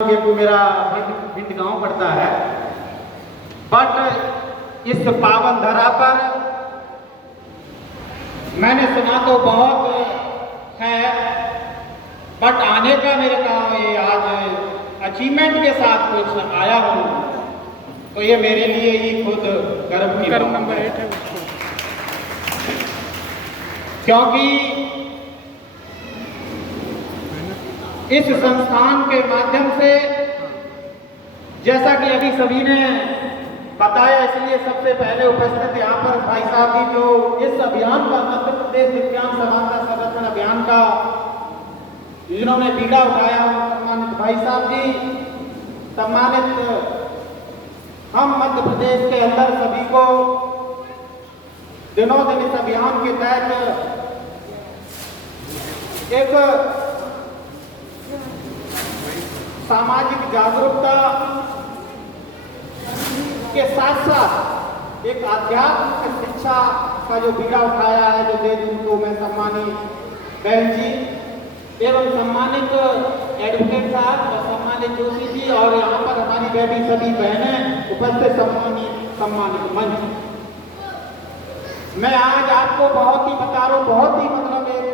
को मेरा भिंड गांव पड़ता है, बट इस पावन धरा पर मैंने सुना तो बहुत है, बट आने का मेरे गांव ये आज अचीवमेंट के साथ कुछ आया हूँ, तो ये मेरे लिए ही खुद गर्व की बात नंबर है। 8 है क्योंकि इस संस्थान के माध्यम से, जैसा कि अभी सभी ने बताया, इसलिए सबसे पहले उपस्थित यहाँ पर भाई साहब जी जो इस अभियान का, मध्य प्रदेश दिव्यांग समानता संरक्षण अभियान का जिन्होंने बीड़ा उठाया, सम्मानित भाई साहब जी, सम्मानित हम मध्य प्रदेश के अंदर सभी को दिनों दिन इस अभियान के तहत एक सामाजिक जागरूकता के साथ साथ एक आध्यात्मिक शिक्षा का जो बीड़ा उठाया है, जो दे जिनको मैं सम्मानित बहन जी एवं सम्मानित एडवोकेट साहब और सम्मानित जोशी जी और यहाँ पर हमारी बेटी सभी बहनें उपस्थित सम्मानित मंच, मैं आज आपको बहुत ही बता रहा हूँ, बहुत ही मतलब एक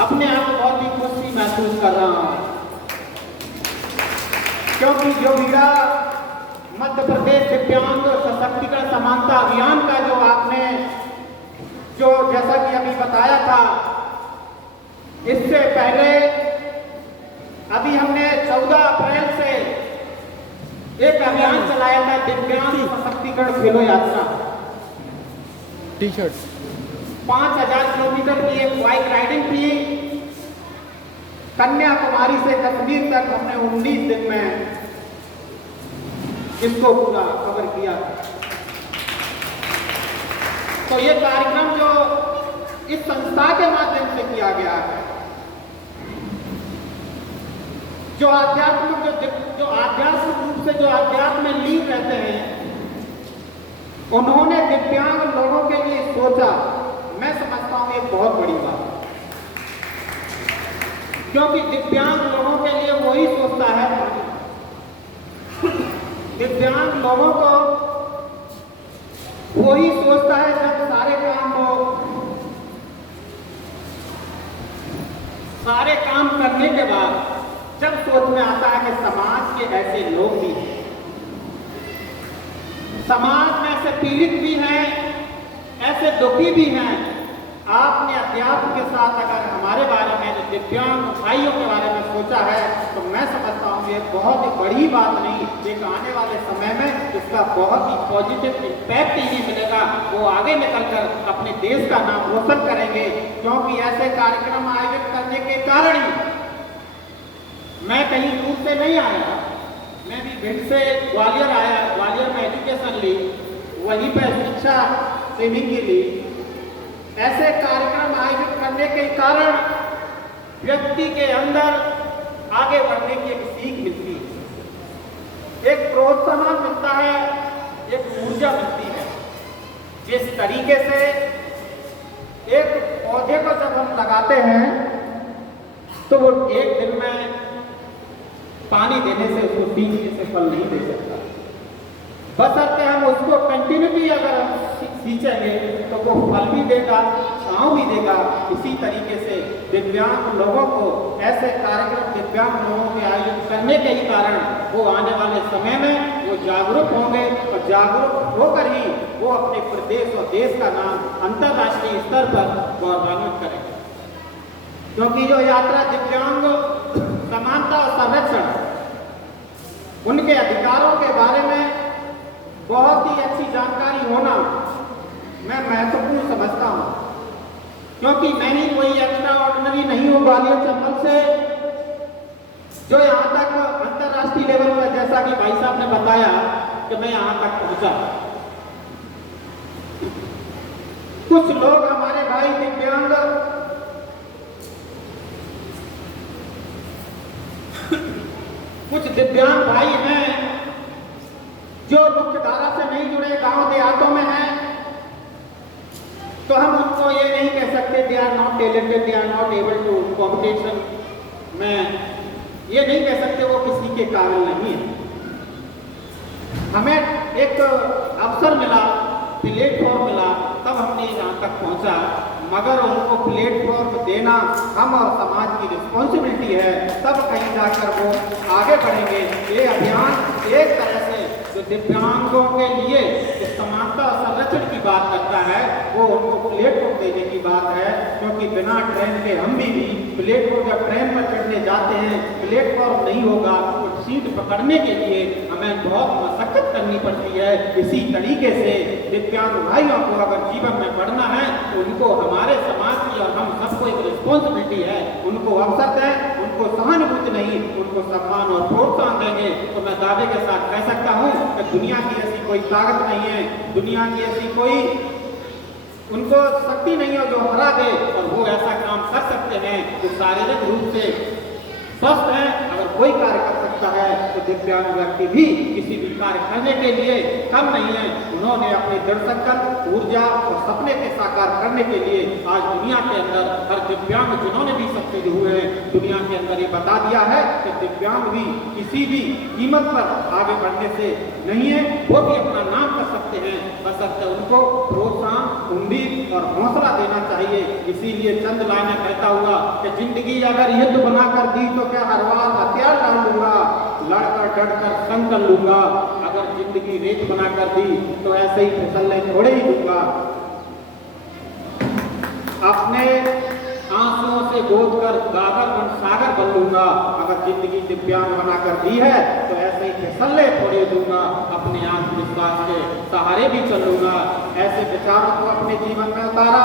अपने आप को बहुत ही खुशी महसूस कर रहा हूं, क्योंकि जो बीड़ा मध्य प्रदेश दिव्यांग सशक्तिकरण समानता अभियान का जो आपने जो जैसा कि अभी बताया था, इससे पहले अभी हमने 14 अप्रैल से एक अभियान चलाया था, दिव्यांग सशक्तिकरण खेलो यात्रा टी शर्ट 5000 किलोमीटर की एक बाइक राइडिंग थी। कन्याकुमारी से कश्मीर तक हमने 19 दिन में इसको पूरा कवर किया। तो ये कार्यक्रम जो इस संस्था के माध्यम से किया गया है, जो आध्यात्मिक जो आध्यात्मिक रूप से जो आध्यात्म में लीन रहते हैं, उन्होंने दिव्यांग लोगों के लिए सोचा। मैं समझता हूं ये बहुत बड़ी बात है, क्योंकि दिव्यांग लोगों के लिए वही सोचता है, दिव्यांग लोगों को वही सोचता है जब सारे काम करने के बाद जब सोच में आता है कि समाज के ऐसे लोग भी हैं, समाज में ऐसे पीड़ित भी हैं, ऐसे दुखी भी हैं। आपने अध्यात्म के साथ अगर हमारे बारे में, जो दिव्यांग भाइयों के बारे में सोचा है, तो मैं समझता हूँ ये बहुत ही बड़ी बात नहीं, एक आने वाले समय में इसका बहुत ही पॉजिटिव इम्पैक्ट ही मिलेगा। वो आगे निकलकर अपने देश का नाम रोशन करेंगे, क्योंकि ऐसे कार्यक्रम आयोजित करने के कारण ही मैं कहीं दूर से नहीं आया, मैं भी भिंड से ग्वालियर आया, ग्वालियर में एजुकेशन ली, वहीं पर शिक्षा ट्रेनिंग के लिए ऐसे कार्यक्रम आयोजित करने के कारण व्यक्ति के अंदर आगे बढ़ने की एक सीख मिलती है, एक प्रोत्साहन मिलता है, एक ऊर्जा मिलती है। जिस तरीके से एक पौधे को जब हम लगाते हैं तो वो एक दिन में पानी देने से, उसको सींचने से फल नहीं दे सकता, बशर्ते हम उसको कंटिन्यूटी अगर हम सींचेंगे तो वो फल भी देगा, छांव भी देगा। इसी तरीके से दिव्यांग लोगों को ऐसे कार्यक्रम दिव्यांग लोगों के आयोजित करने के ही कारण वो आने वाले समय में वो जागरूक होंगे, और जागरूक होकर ही वो अपने प्रदेश और देश का नाम अंतर्राष्ट्रीय स्तर पर गौरवान्वित करेंगे। क्योंकि जो यात्रा दिव्यांग समानता और संरक्षण, उनके अधिकारों के बारे में बहुत ही अच्छी जानकारी होना मैं महत्वपूर्ण समझता हूं, क्योंकि मैं ही कोई एक्स्ट्रा ऑर्डिनरी नहीं हूं ग्वालियर चंबल से, जो यहाँ तक अंतर्राष्ट्रीय लेवल पर, जैसा कि भाई साहब ने बताया कि मैं यहाँ तक पहुंचा। कुछ लोग हमारे भाई दिव्यांग कुछ दिव्यांग भाई हैं जो मुख्य धारा से नहीं जुड़े, गांव देहातों में हैं, तो हम उनको ये नहीं कह सकते they are not talented, they are not able to competition में ये नहीं कह सकते वो किसी के काबिल नहीं है। हमें एक अवसर मिला, प्लेटफॉर्म मिला, तब हमने यहाँ तक पहुँचा, मगर उनको प्लेटफॉर्म देना हम और समाज की रिस्पॉन्सिबिलिटी है, तब कहीं जाकर वो आगे बढ़ेंगे। ये अभियान एक तरह से जो दिव्यांगों के लिए समानता और संरक्षण की बात करता है, वो उनको प्लेटफॉर्म देने की बात है, क्योंकि बिना ट्रेन के हम भी प्लेटफॉर्म, जब ट्रेन पर चढ़ने जाते हैं प्लेटफॉर्म नहीं होगा तो सीट पकड़ने के लिए हमें बहुत मशक्कत करनी पड़ती है। इसी तरीके से दिव्यांग भाइयों को अगर जीवन में बढ़ना है तो उनको हमारे समाज की और हम सबको एक रिस्पॉन्सिबिलिटी है, उनको अवसर दें, उनको सहानुभूति नहीं, उनको सम्मान और प्रोत्साहन देंगे तो मैं दावे के साथ कह सकता हूँ कि दुनिया की ऐसी कोई ताकत नहीं है, दुनिया की ऐसी कोई उनको शक्ति नहीं है जो हरा दे, और वो ऐसा काम कर सकते हैं जो शारीरिक रूप से स्वस्थ है। अगर कोई कार्य कर सकता है तो दिव्यांग व्यक्ति भी किसी भी कार्य करने के लिए कम नहीं है। उन्होंने अपने दृढ़ संकल्प, ऊर्जा और सपने के साकार करने के लिए आज दुनिया के अंदर हर दिव्यांग जिन्होंने भी सक्सेस हुए हैं, दुनिया के अंदर ये बता दिया है कि दिव्यांग भी किसी भी कीमत पर आगे बढ़ने से नहीं है, वो भी अपना नाम कर सकते हैं, बशर्ते उनको प्रोत्साहन, उम्मीद और हौसला देना चाहिए। इसीलिए चंद लाइनें कहता हुआ कि जिंदगी अगर युद्ध बनाकर दी तो क्या हर बार हथियार डाल लूंगा, लड़कर डटकर संग कर लूंगा, अगर जिंदगी रेत बनाकर दी तो ऐसे ही फिसलने छोड़े ही दूंगा, अपने आंसुओं से गोद कर गागर बन सागर बन लूंगा, अगर जिंदगी दिव्यांग बनाकर दी है तो ऐसे ही फिसलने छोड़े दूंगा, अपने आत्मविश्वास के सहारे भी चल लूंगा। ऐसे विचारों को अपने जीवन में उतारा,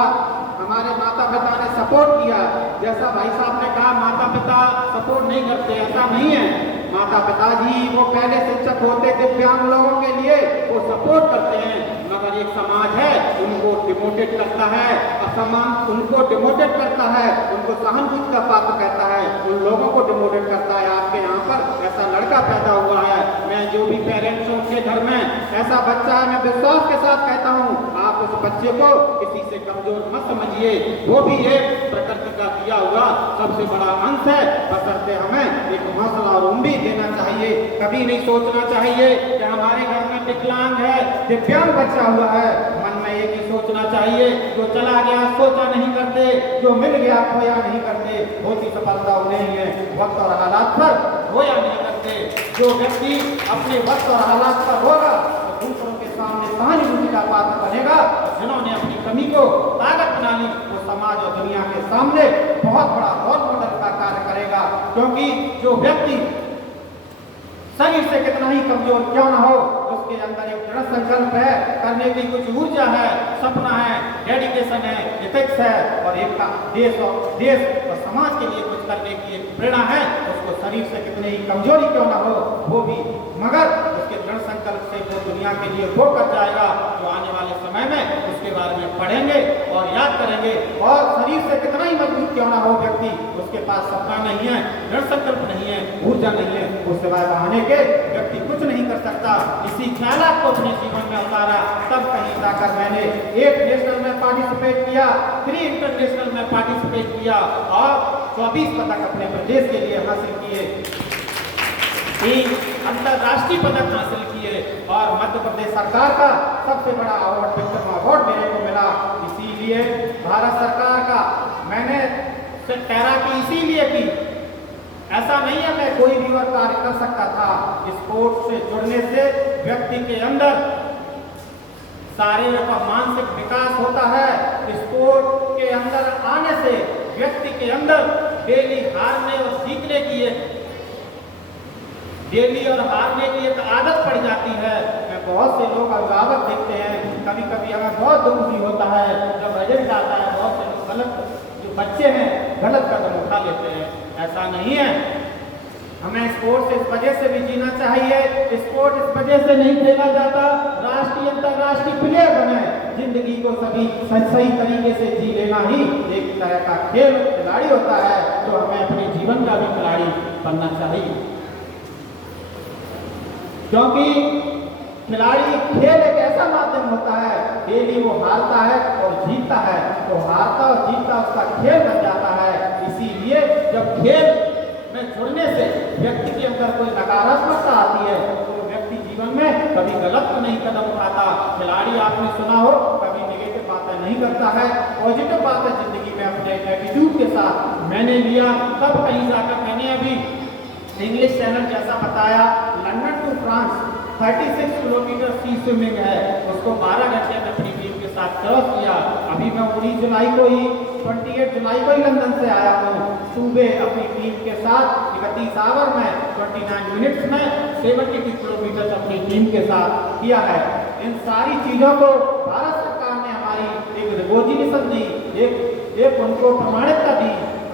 हमारे माता पिता ने सपोर्ट किया। जैसा भाई साहब ने कहा माता पिता सपोर्ट नहीं करते, ऐसा नहीं है। माता पिताजी वो पहले शिक्षक होते दिव्यांग लोगों के लिए, वो सपोर्ट करते हैं, मगर एक समाज है उनको डिमोटेट करता है, असमान उनको डिमोटेट करता है, उनको सहानुभूति का पात्र कहता है, उन लोगों को डिमोटेट करता है। आपके यहाँ पर ऐसा लड़का पैदा हुआ है, मैं जो भी पेरेंट्स हूँ उनके घर में ऐसा बच्चा है, मैं विश्वास के साथ कहता हूँ आप उस बच्चे को किसी से कमजोर मत समझिए, वो भी एक प्रकृति का दिया हुआ सबसे बड़ा अंश है, बशर्ते हमें एक हौसला और उम्मीद देना चाहिए। कभी नहीं सोचना चाहिए कि हमारे घर में विकलांग है, दिव्यांग बच्चा हुआ है, मन में एक ही सोचना चाहिए जो चला गया सोचा नहीं करते, जो मिल गया खोया नहीं करते, होती सफलता उन्हें है, वक्त और हालात पर रोया नहीं करते। जो व्यक्ति अपने वक्त और हालात पर होगा तो दूसरों के सामने सहानुभूति का पात्र बनेगा, जिन्होंने अपनी कमी को ताकत बना ली वो समाज और दुनिया के सामने बहुत बड़ा रोल मॉडल का कार्य करेगा। क्योंकि जो व्यक्ति शरीर से कितना ही कमजोर क्यों ना हो, उसके अंदर एक दृढ़ संकल्प है, करने की कुछ ऊर्जा है, सपना है, डेडिकेशन है, एथिक्स है, और एक देश और समाज के लिए कुछ करने की एक प्रेरणा है। उसको शरीर से कितने ही कमजोरी क्यों ना हो वो भी, मगर उसके दृढ़ संकल्प से वो दुनिया के लिए वो कर जाएगा जो आने वाले समय में उसके बारे में पढ़ेंगे और याद करेंगे। और शरीर से कितना ही मजबूत क्यों ना हो व्यक्ति, उसके पास सपना नहीं है, दृढ़ संकल्प नहीं है, ऊर्जा नहीं है, वो सिवाय बहाने के व्यक्ति कुछ नहीं कर सकता। इसी ख्यालात को अपने जीवन में उतारा, तब कहीं जाकर मैंने 8 नेशनल में पार्टिसिपेट किया, 3 इंटरनेशनल में पार्टिसिपेट किया और 24 पदक अपने प्रदेश के लिए हासिल किए, 3 अंतर्राष्ट्रीय पदक हासिल किए, और मध्य प्रदेश सरकार का सबसे बड़ा अवार्ड विक्रम अवार्ड मेरे को मिला। इसीलिए भारत सरकार का मैंने तैराकी इसीलिए की, ऐसा नहीं है मैं कोई भी और कार्य कर सकता था। स्पोर्ट्स से जुड़ने से व्यक्ति के अंदर शारीरिक और मानसिक विकास होता है। स्पोर्ट के अंदर आने से व्यक्ति के अंदर डेली हारने और सीखने की एक आदत पड़ जाती है। मैं बहुत से लोग अभिभावक देखते हैं, कभी कभी हमें बहुत दुख भी होता है जब रिजल्ट आता है, बहुत से लोग गलत जो बच्चे हैं गलत कदम उठा लेते हैं, ऐसा नहीं है। हमें स्पोर्ट्स इस वजह से भी जीना चाहिए, स्पोर्ट इस वजह से नहीं खेला जाता राष्ट्रीय अंतर्राष्ट्रीय प्लेयर बने, जिंदगी को सही तरीके से जी लेना ही एक तरह का खेल खिलाड़ी होता है, तो हमें अपने जीवन का भी खिलाड़ी बनना चाहिए। क्योंकि खिलाड़ी खेल एक ऐसा माध्यम होता है, डेली वो हारता है और जीतता है, तो हारता और जीतता उसका खेल बन जाता है। इसीलिए जब खेल में जुड़ने से व्यक्ति के अंदर कोई नकारात्मकता आती है तो व्यक्ति जीवन में कभी गलत तो नहीं कदम उठाता। खिलाड़ी आपने सुना हो कभी नेगेटिव बातें नहीं करता है, पॉजिटिव बातें जिंदगी में अपने एटीट्यूड के साथ मैंने लिया। तब कहीं जाकर मैंने अभी इंग्लिश चैनल जैसा बताया, लंदन टू फ्रांस 36 किलोमीटर सी स्विमिंग है, उसको 12 घंटे में अपनी टीम के साथ क्रॉस किया। अभी मैं 19 जुलाई को ही 28 जुलाई को ही लंदन से आया हूँ। सुबह अपनी टीम के साथ 31 आवर में 29 मिनट्स में 72 किलोमीटर अपनी टीम के साथ किया है। इन सारी चीज़ों को भारत सरकार ने हमारी एक रिकॉग्निशन दी, एक उनको प्रमाणिकता दी।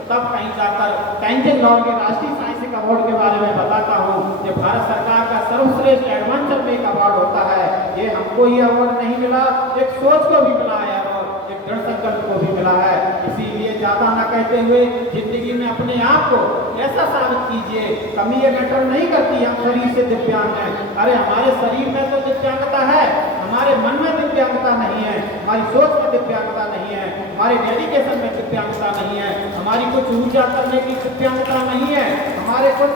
तब कहीं जाकर तेंजिंग नोर्गे राष्ट्रीय साहसिक अवार्ड के बारे में बताता हूँ। ये भारत सरकार का सर्वश्रेष्ठ एडवेंचर में एक अवार्ड होता है। ये हमको ये अवार्ड नहीं मिला, एक सोच को भी मिला है और एक दृढ़ संकल्प को भी मिला है। इसीलिए ज्यादा न कहते हुए जिंदगी में अपने आप को ऐसा साबित कीजिए। कमी ये मैटर नहीं करती हम शरीर से दिव्यांग हैं। अरे हमारे शरीर में तो दिव्यांगता है, हमारे मन में दिव्यांगता नहीं है, हमारी सोच में दिव्यांगता नहीं है, हमारे डेडिकेशन में दिव्यांगता नहीं है, हमारी कुछ ऊर्जा करने की दिव्यांगता नहीं है, हमारे कुछ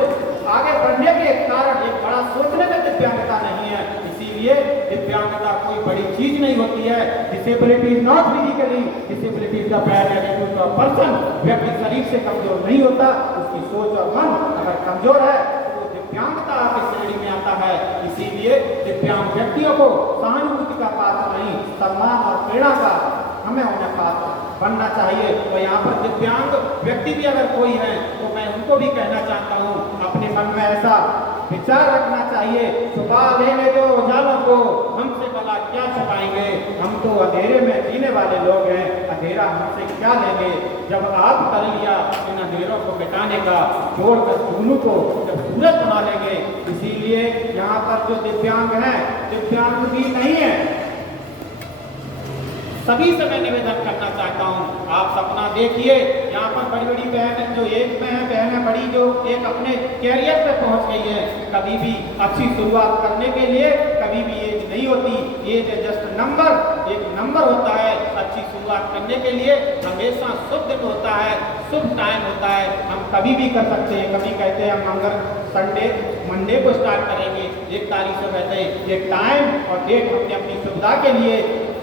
आगे बढ़ने के कारण एक बड़ा सोचने में दिव्यांगता नहीं है। इसीलिए दिव्यांगता कोई बड़ी चीज नहीं होती है। Disability is not physically, disability is the bad attitude of person. व्यक्ति शरीर से कमजोर नहीं होता, उसकी सोच और मन अगर कमजोर है तो वो दिव्यांगता की श्रेणी में आता है। इसीलिए दिव्यांग व्यक्तियों को सहानुभूति का पात्र नहीं, सम्मान और प्रेरणा का हमें उन्हें पात्र बनना चाहिए। तो यहाँ पर दिव्यांग व्यक्ति भी अगर कोई है तो मैं उनको भी कहना चाहता हूँ, अपने मन में ऐसा विचार रखना चाहिए, छुपा लेने दो उजालों को, हमसे भला क्या छुपाएंगे, हम तो अंधेरे में जीने वाले लोग हैं, अंधेरा हमसे क्या लेंगे। जब आप कर लिया इन अंधेरों को मिटाने का, जोड़कर दोनों को जब सूरज बना लेंगे। इसीलिए यहाँ पर जो दिव्यांग हैं, दिव्यांग भी नहीं है, सभी से मैं निवेदन करना चाहता हूँ, आप सपना देखिए। यहाँ पर बड़ी बड़ी बहन जो एज में है, बहनें बड़ी जो एक अपने कैरियर पे पहुँच गई है, कभी भी अच्छी शुरुआत करने के लिए कभी भी एज नहीं होती। एज जस्ट नंबर, एक नंबर होता है। अच्छी शुरुआत करने के लिए हमेशा शुभ दिन होता है, शुभ टाइम होता है। हम कभी भी कर सकते हैं। कभी कहते हैं हम अगर संडे मंडे को स्टार्ट करेंगे, 1 तारीख से कहते हैं ये टाइम और डेट हमने अपनी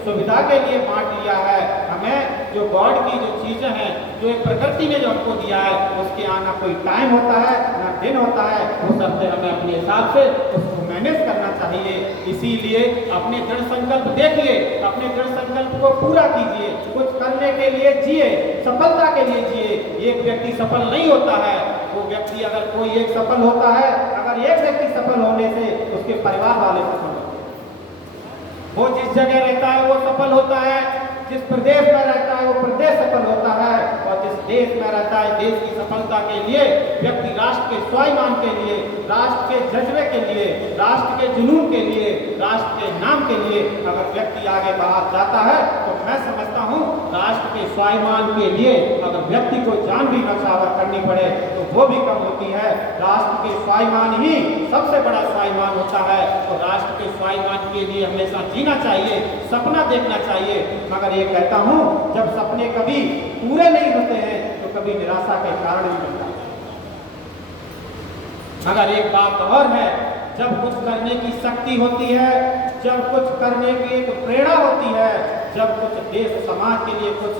सुविधा के लिए बांट लिया है। हमें जो गॉड की जो चीजें हैं, जो एक प्रकृति ने जो हमको दिया है, उसके आना कोई टाइम होता है ना दिन होता है। वो सब से हमें अपने हिसाब से उसको मैनेज करना चाहिए। इसीलिए अपने दृढ़ संकल्प देखिए, अपने दृढ़ संकल्प को पूरा कीजिए, कुछ करने के लिए जिए, सफलता के लिए जिए। एक व्यक्ति सफल नहीं होता है, वो व्यक्ति अगर कोई एक सफल होता है, अगर एक व्यक्ति सफल होने से उसके परिवार वाले सफल होते हैं। वो जिस जगह रहता है वो सफल होता है, जिस प्रदेश में रहता है वो प्रदेश सफल होता है, और जिस देश में रहता है देश की सफलता के लिए व्यक्ति राष्ट्र के स्वाभिमान के लिए, राष्ट्र के जज्बे के लिए, राष्ट्र के जुनून के लिए, राष्ट्र के नाम के लिए अगर व्यक्ति आगे बाहर जाता है तो मैं समझता हूँ राष्ट्र के स्वाभिमान के लिए अगर व्यक्ति को जान भी न्यौछावर करनी पड़े तो वो भी कम होती है। राष्ट्र के स्वाभिमान ही सबसे बड़ा स्वाभिमान होता है, और राष्ट्र के स्वाभिमान के लिए हमेशा जीना चाहिए, सपना देखना चाहिए। मगर ये कहता हूँ जब सपने कभी पूरे नहीं होते हैं तो कभी निराशा के कारण ही बनता है। मगर एक बात और है, जब कुछ करने की शक्ति होती है, जब कुछ करने की एक प्रेरणा होती है, जब कुछ देश समाज के लिए कुछ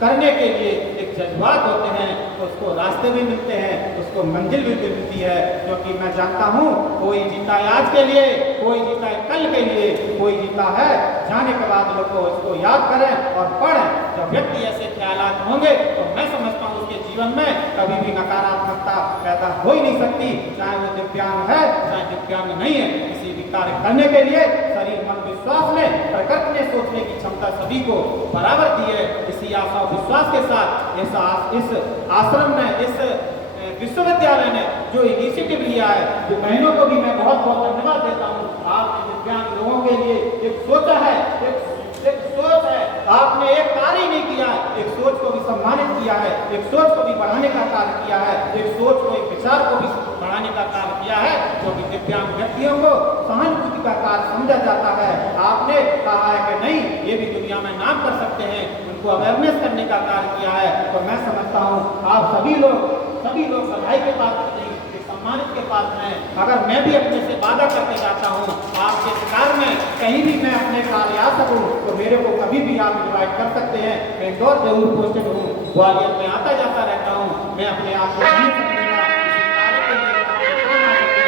करने के लिए एक जज्बात होते हैं, उसको रास्ते भी मिलते हैं, उसको मंजिल भी मिलती है। क्योंकि मैं जानता हूँ कोई जीता है आज के लिए, कोई जीता है कल के लिए, कोई जीता है जाने के बाद लोग उसको याद करें और पढ़ें। जब व्यक्ति ऐसे ख्यालात होंगे तो मैं समझता हूँ उसके जीवन में कभी भी नकारात्मकता पैदा हो ही नहीं सकती, चाहे वो दिव्यांग है चाहे दिव्यांग नहीं है। किसी भी कार्य करने के लिए शरीर मन विश्वास ने प्रकृति ने सोचने की क्षमता सभी को बराबर दी है। इसी आशा और विश्वास के साथ इस आश्रम ने, इस विश्वविद्यालय ने जो इनिशिएटिव लिया है, जो बहनों को भी मैं बहुत बहुत धन्यवाद देता हूँ। आपने दिव्यांग लोगों के लिए एक सोचा है, एक सोच है, आपने एक कार्य ही नहीं किया है, एक सोच को भी सम्मानित किया है, एक सोच को भी बढ़ाने का कार्य किया है, एक सोच को, एक विचार को भी बढ़ाने का कार्य किया है, क्योंकि दिव्यांग व्यक्तियों को सहानुभूति का कार्य समझा जाता है। आपने कहा है कि नहीं ये भी दुनिया में नाम कर सकते हैं, उनको अवेयरनेस करने का कार्य किया है। तो मैं समझता हूँ आप सभी लोग सभी लोग बधाई के पात्र नहीं, ये सम्मानित के पात्र हैं। अगर मैं भी अपने से वादा करके जाता हूँ आपके शिकार में कहीं भी मैं अपने साथ आ सकूँ तो मेरे को कभी भी आप इन्वाइट कर सकते हैं। मैं इंदौर जरूर पहुँचे हूँ, ग्वालियर में आता जाता रहता हूँ। मैं अपने आप को